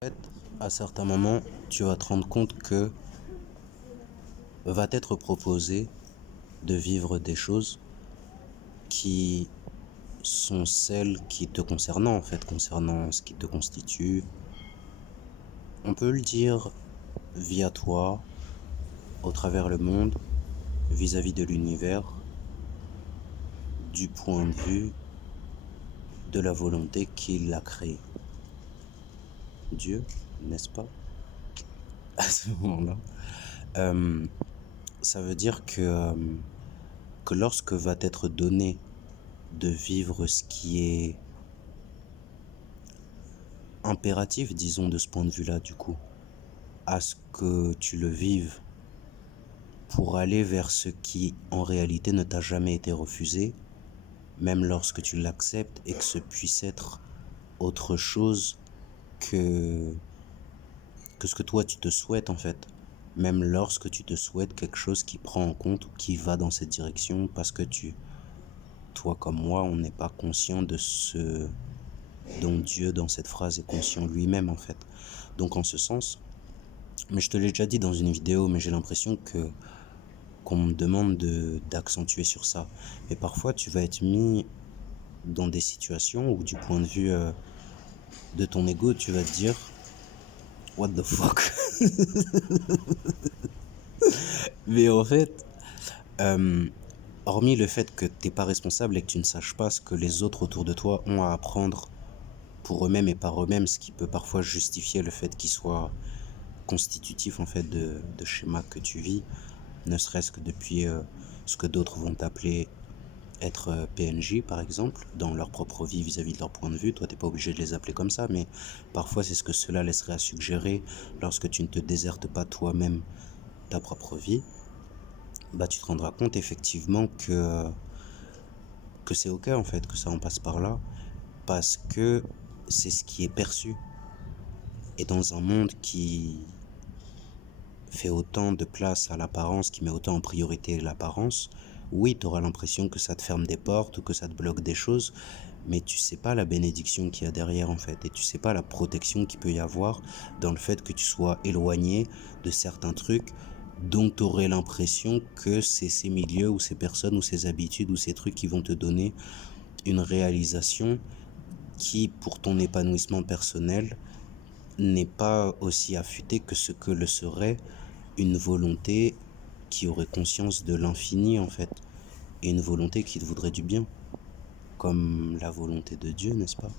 fait, à certains moments, tu vas te rendre compte que va t'être proposé de vivre des choses qui sont celles qui te concernant, en fait, concernant ce qui te constitue. On peut le dire via toi, au travers le monde, vis-à-vis de l'univers, du point de vue de la volonté qui l'a créé. Dieu, n'est-ce pas? À ce moment-là. Ça veut dire que lorsque va t'être donné de vivre ce qui est impératif, disons, de ce point de vue-là, du coup, à ce que tu le vives pour aller vers ce qui, en réalité, ne t'a jamais été refusé, même lorsque tu l'acceptes et que ce puisse être autre chose que, que ce que toi tu te souhaites, en fait. Même lorsque tu te souhaites quelque chose qui prend en compte ou qui va dans cette direction, parce que toi comme moi, on n'est pas conscient de ce dont Dieu, dans cette phrase, est conscient lui-même, en fait. Donc, en ce sens, mais je te l'ai déjà dit dans une vidéo, mais j'ai l'impression qu'on me demande d'accentuer sur ça. Mais parfois, tu vas être mis dans des situations où, du point de vue de ton ego, tu vas te dire what the fuck. Mais en fait, hormis le fait que t'es pas responsable et que tu ne saches pas ce que les autres autour de toi ont à apprendre pour eux-mêmes et par eux-mêmes, ce qui peut parfois justifier le fait qu'ils soient constitutifs, en fait, de schémas que tu vis, ne serait-ce que depuis ce que d'autres vont appeler être PNJ, par exemple, dans leur propre vie vis-à-vis de leur point de vue. Toi, t'es pas obligé de les appeler comme ça, mais parfois c'est ce que cela laisserait à suggérer lorsque tu ne te désertes pas toi-même ta propre vie. Bah, tu te rendras compte effectivement que c'est ok, en fait, que ça en passe par là, parce que c'est ce qui est perçu. Et dans un monde qui fait autant de place à l'apparence, qui met autant en priorité l'apparence, oui, tu auras l'impression que ça te ferme des portes ou que ça te bloque des choses, mais tu sais pas la bénédiction qu'il y a derrière, en fait, et tu sais pas la protection qu'il peut y avoir dans le fait que tu sois éloigné de certains trucs dont tu aurais l'impression que c'est ces milieux ou ces personnes ou ces habitudes ou ces trucs qui vont te donner une réalisation qui, pour ton épanouissement personnel, n'est pas aussi affûtée que ce que le serait une volonté qui aurait conscience de l'infini, en fait, et une volonté qui te voudrait du bien, comme la volonté de Dieu, n'est-ce pas?